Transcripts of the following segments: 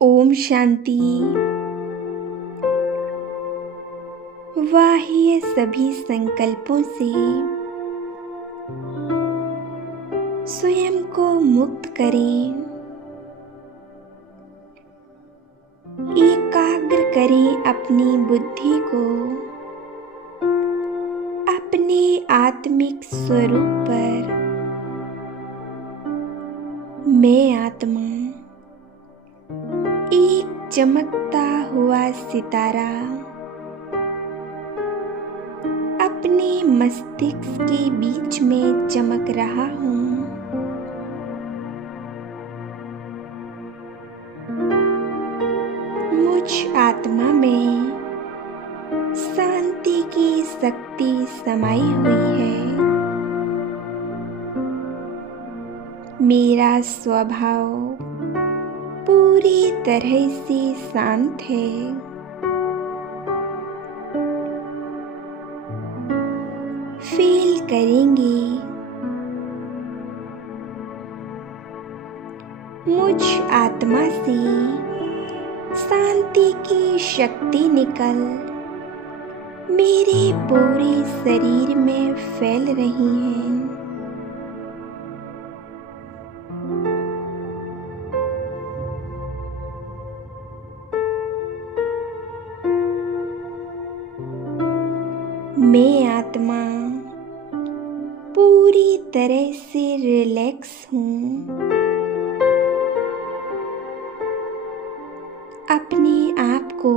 ओम शांति। बाह्य सभी संकल्पों से स्वयं को मुक्त करें। एकाग्र करें अपनी बुद्धि को अपने आत्मिक स्वरूप पर। मैं आत्मा एक चमकता हुआ सितारा अपने मस्तिष्क के बीच में चमक रहा हूँ। मुझ आत्मा में शांति की शक्ति समाई हुई है। मेरा स्वभाव पूरी तरह से शांत है। फील करेंगे मुझ आत्मा से शांति की शक्ति निकल मेरे पूरे शरीर में फैल रही है। मैं आत्मा पूरी तरह से रिलैक्स हूँ। अपने आप को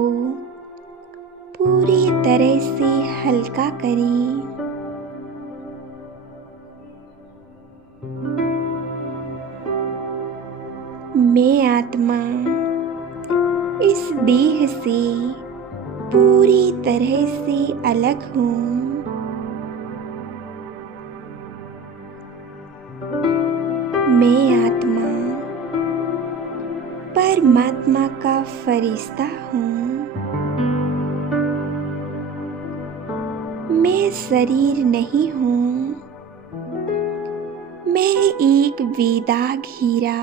पूरी तरह से हल्का करें। मैं आत्मा इस देह से पूरी तरह से अलग हूँ। मैं आत्मा परमात्मा का फरिश्ता हूँ। मैं शरीर नहीं हूँ। मैं एक वेदाग हीरा,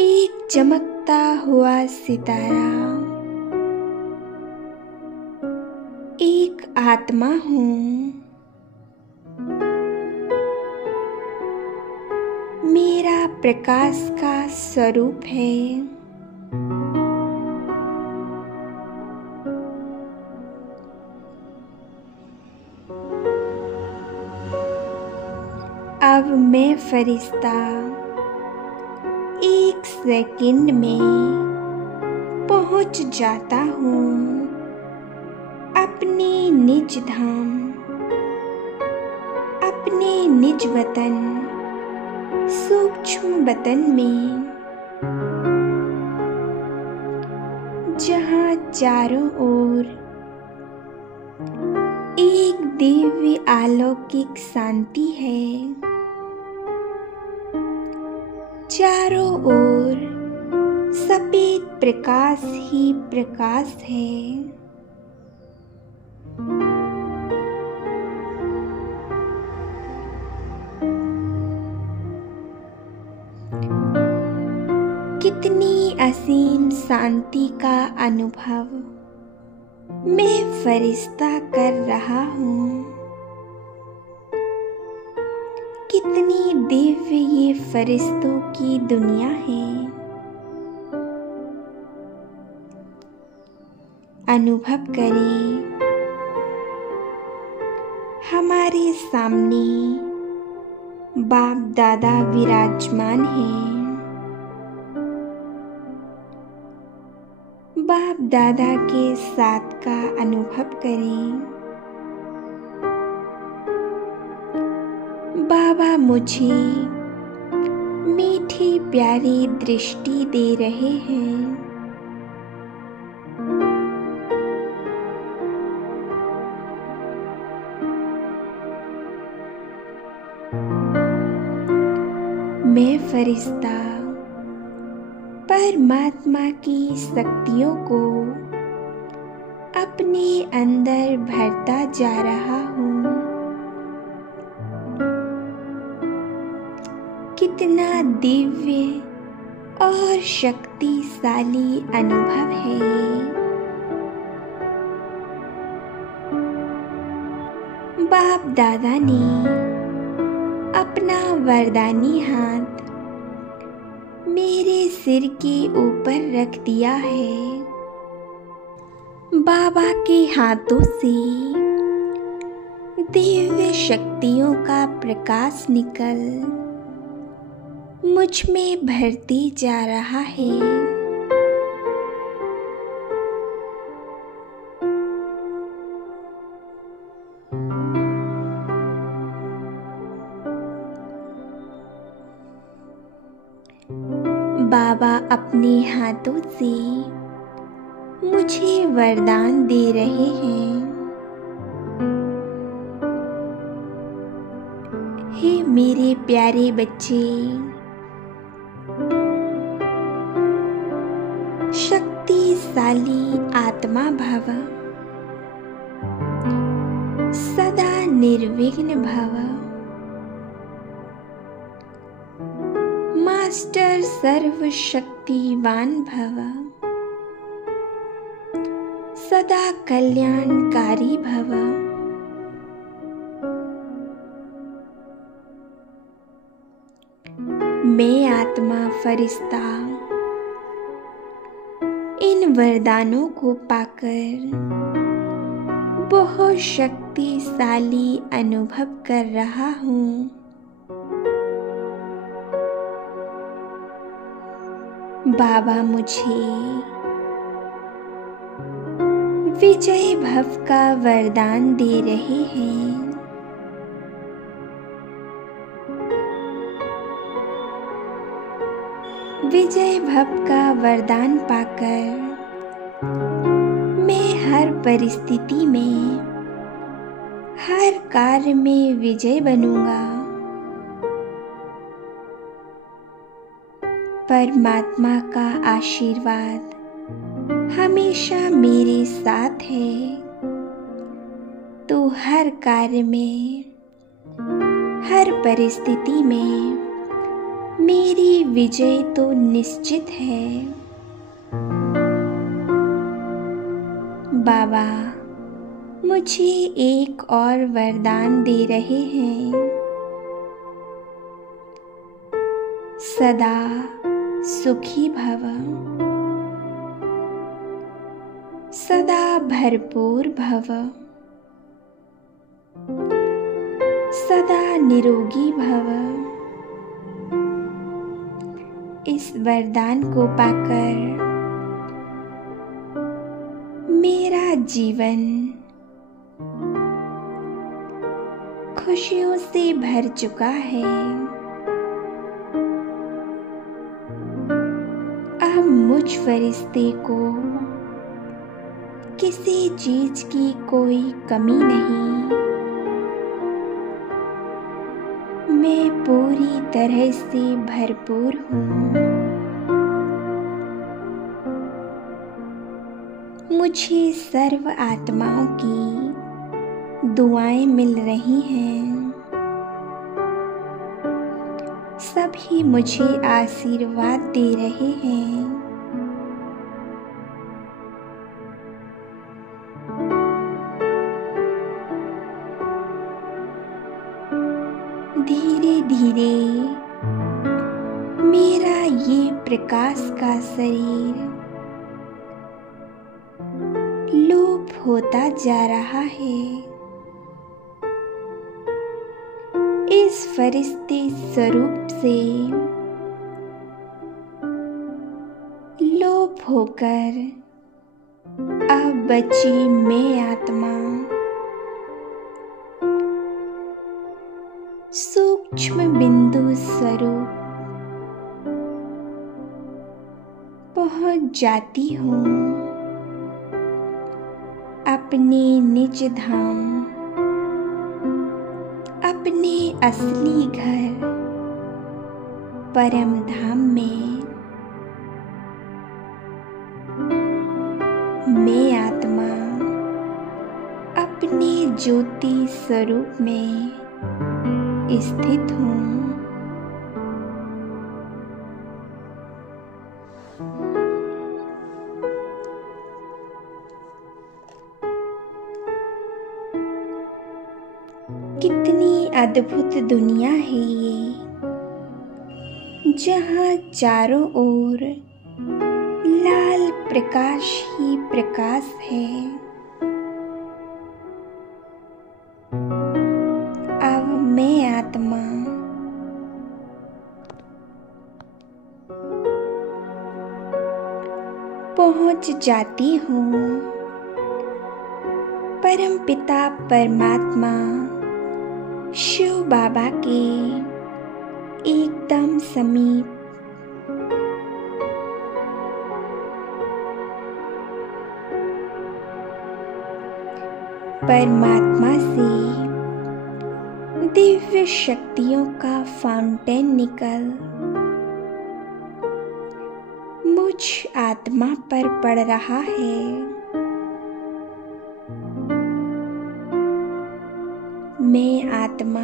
एक चमकता हुआ सितारा, एक आत्मा हूँ। मेरा प्रकाश का स्वरूप है। अब मैं फरिश्ता एक सेकंड में पहुंच जाता हूँ अपने निज धाम, अपने निज वतन सूक्ष्म वतन में, जहाँ चारों ओर एक दिव्य अलौकिक शांति है। चारों ओर सफेद प्रकाश ही प्रकाश है। कितनी असीम शांति का अनुभव मैं फरिश्ता कर रहा हूँ। कितनी दिव्य ये फरिश्तों की दुनिया है। अनुभव करें हमारे सामने बाप दादा विराजमान हैं। बाप दादा के साथ का अनुभव करें। बाबा मुझे मीठी प्यारी दृष्टि दे रहे हैं। मैं फरिश्ता परमात्मा की शक्तियों को अपने अंदर भरता जा रहा हूँ। कितना दिव्य और शक्तिशाली अनुभव है ये। बाप दादा ने अपना वरदानी हाथ मेरे सिर के ऊपर रख दिया है। बाबा के हाथों से दिव्य शक्तियों का प्रकाश निकल मुझ में भरती जा रहा है। बाबा अपने हाथों से मुझे वरदान दे रहे हैं। हे मेरे प्यारे बच्चे, शक्तिशाली आत्मा भव, सदा निर्विघ्न भव। मास्टर सर्वशक्तिवान भव, सदा कल्याणकारी भव। मैं आत्मा फरिश्ता इन वरदानों को पाकर बहुत शक्तिशाली अनुभव कर रहा हूँ। बाबा मुझे विजय भव का वरदान दे रहे हैं। विजय भव का वरदान पाकर मैं हर परिस्थिति में, हर कार्य में विजय बनूंगा। परमात्मा का आशीर्वाद हमेशा मेरे साथ है, तो हर कार्य में, हर परिस्थिति में मेरी विजय तो निश्चित है। बाबा मुझे एक और वरदान दे रहे हैं। सदा सुखी भव, सदा भरपूर भव, सदा निरोगी भव। इस वरदान को पाकर मेरा जीवन खुशियों से भर चुका है। अब मुझ फरिश्ते को किसी चीज की कोई कमी नहीं। मैं पूरी तरह से भरपूर हूँ। मुझे सर्व आत्माओं की दुआएं मिल रही हैं। सभी मुझे आशीर्वाद दे रहे हैं। धीरे धीरे मेरा ये प्रकाश का शरीर लोप होता जा रहा है। इस फरिश्ते स्वरूप से लोप होकर अब बची मैं आत्मा सूक्ष्म बिंदु स्वरूप पहुंच जाती हूँ अपने निज धाम, अपने असली घर परम धाम में। मैं आत्मा अपने ज्योति स्वरूप में स्थित हूँ। कितनी अद्भुत दुनिया है ये, जहाँ चारों ओर लाल प्रकाश ही प्रकाश है। अब मैं आत्मा पहुँच जाती हूँ परमपिता परमात्मा शिव बाबा के एकदम समीप। परमात्मा से दिव्य शक्तियों का फाउंटेन निकल मुझ आत्मा पर पड़ रहा है। मैं आत्मा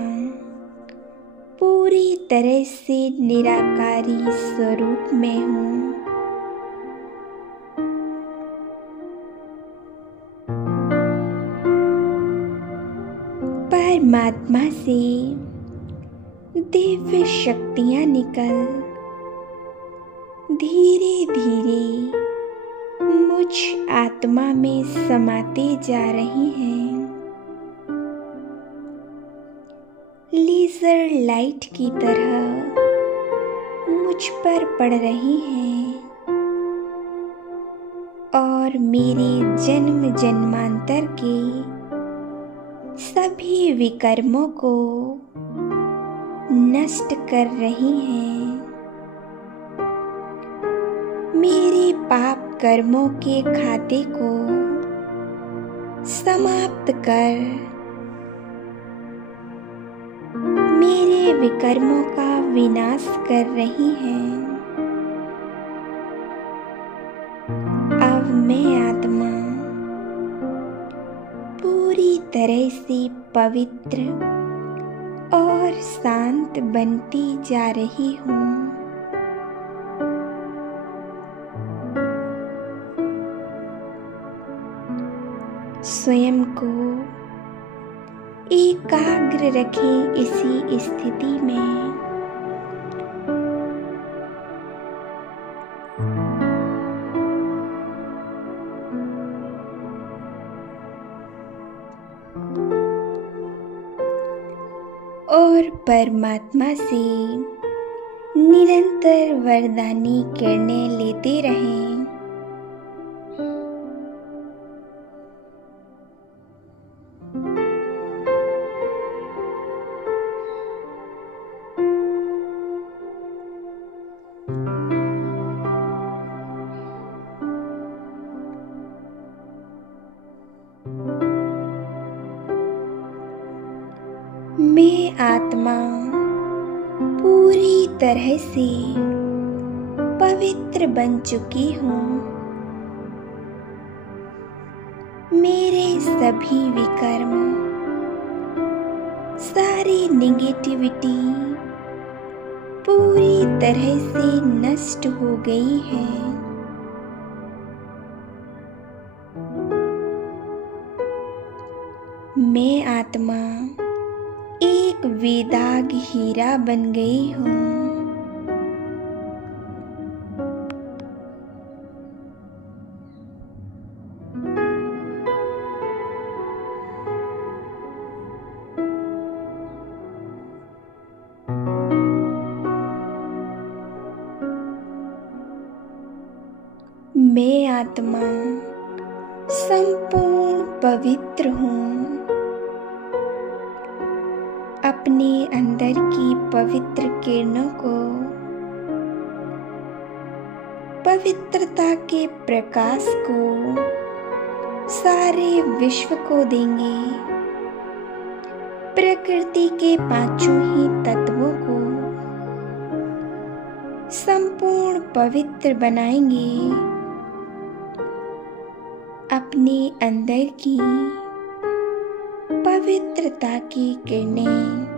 पूरी तरह से निराकारी स्वरूप में हूँ। परमात्मा से दिव्य शक्तियाँ निकल धीरे धीरे मुझ आत्मा में समाते जा रही हैं। लेजर लाइट की तरह मुझ पर पड़ रही हैं और मेरे जन्म जन्मांतर के सभी विकर्मों को नष्ट कर रही हैं। मेरे पाप कर्मों के खाते को समाप्त कर मेरे विकर्मों का विनाश कर रही हैं। अब मैं आत्मा पूरी तरह से पवित्र और शांत बनती जा रही हूँ। स्वयं को एकाग्र रखें इसी स्थिति में। और परमात्मा से निरंतर वरदानी किरणें लेते रहें। मैं आत्मा पूरी तरह से पवित्र बन चुकी हूँ। मेरे सभी विकर्म, सारी नेगेटिविटी पूरी तरह से नष्ट हो गई है। मैं आत्मा एक वेदाग हीरा बन गई हूँ। मैं आत्मा संपूर्ण पवित्र हूँ। अपने अंदर की पवित्र किरणों को पवित्रता के प्रकाश को सारे विश्व को देंगे। प्रकृति के पांचों ही तत्वों को संपूर्ण पवित्र बनाएंगे। अपने अंदर की पवित्रता की किरणें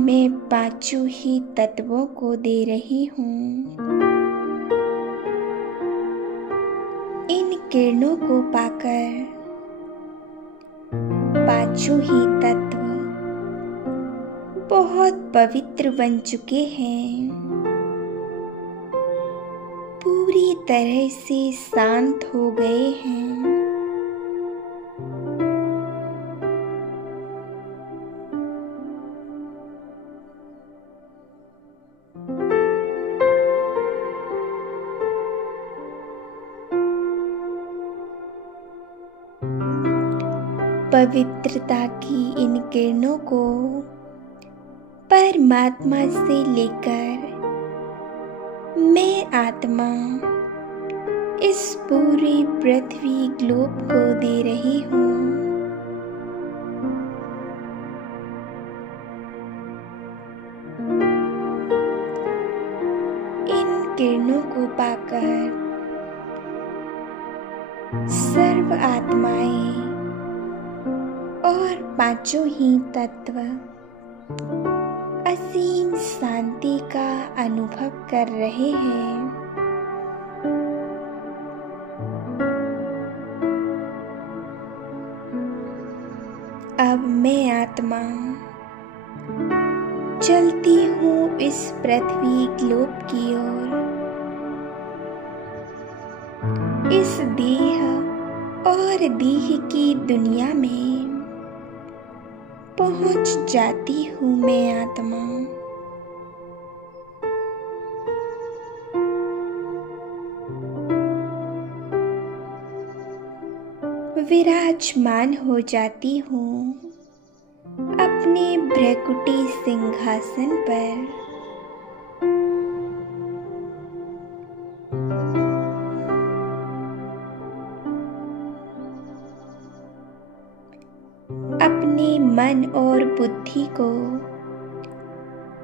मैं पांचों ही तत्वों को दे रही हूँ। इन किरणों को पाकर पांचों ही तत्व बहुत पवित्र बन चुके हैं, पूरी तरह से शांत हो गए हैं। पवित्रता की इन किरणों को परमात्मा से लेकर मैं आत्मा इस पूरी पृथ्वी ग्लोब को दे रही हूँ। इन किरणों को पाकर सर्व आत्माएं और पांचों ही तत्व असीम शांति का अनुभव कर रहे हैं। अब मैं आत्मा चलती हूँ इस पृथ्वी ग्लोब की ओर। इस देह और देह की दुनिया में पहुंच जाती हूँ मैं आत्मा। विराजमान हो जाती हूँ अपने भ्रकुटी सिंहासन पर। अपने मन और बुद्धि को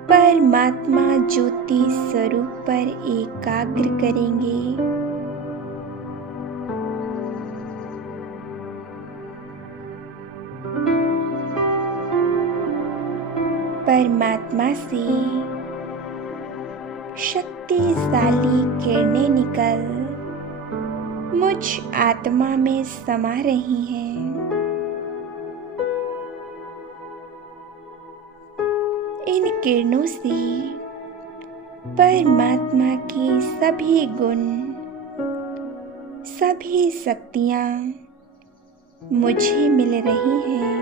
परमात्मा ज्योति स्वरूप पर एकाग्र करेंगे। परमात्मा से शक्तिशाली किरणें निकल मुझ आत्मा में समा रही हैं। इन किरणों से परमात्मा की सभी गुण, सभी शक्तियाँ मुझे मिल रही हैं।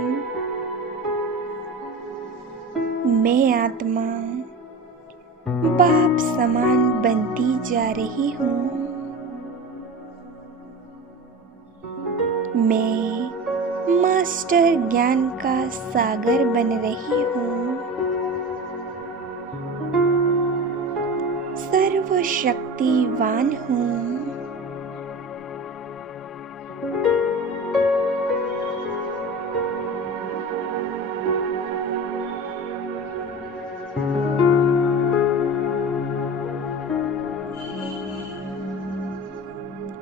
मैं आत्मा बाप समान बनती जा रही हूँ। मैं मास्टर ज्ञान का सागर बन रही हूँ। सर्वशक्तिवान हूँ।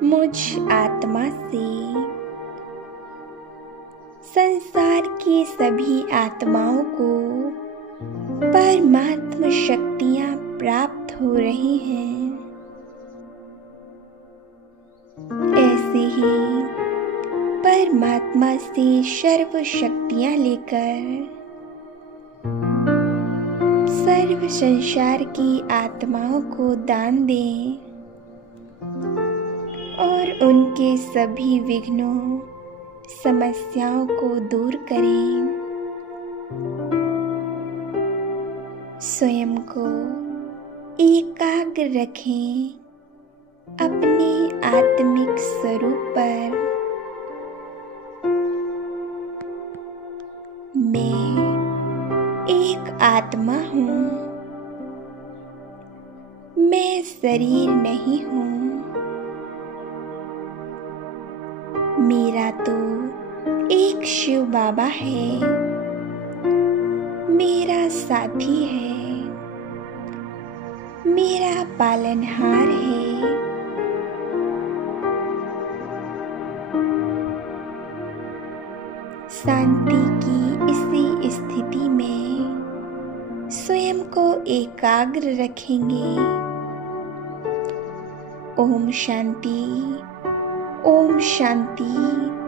मुझ आत्मा से संसार की सभी आत्माओं को परमात्मा शक्तियाँ प्राप्त हो रही हैं। ऐसे ही परमात्मा से सर्व शक्तियाँ लेकर सर्व संसार की आत्माओं को दान दें और उनके सभी विघ्नों, समस्याओं को दूर करें। स्वयं को एकाग्र रखें अपने आत्मिक स्वरूप पर। मैं एक आत्मा हूँ। मैं शरीर नहीं हूँ। मेरा तो एक शिव बाबा है, मेरा साथी है, मेरा पालनहार है। शांति की इसी स्थिति में स्वयं एकाग्र रखेंगे। ओम शांति, ओम शांति।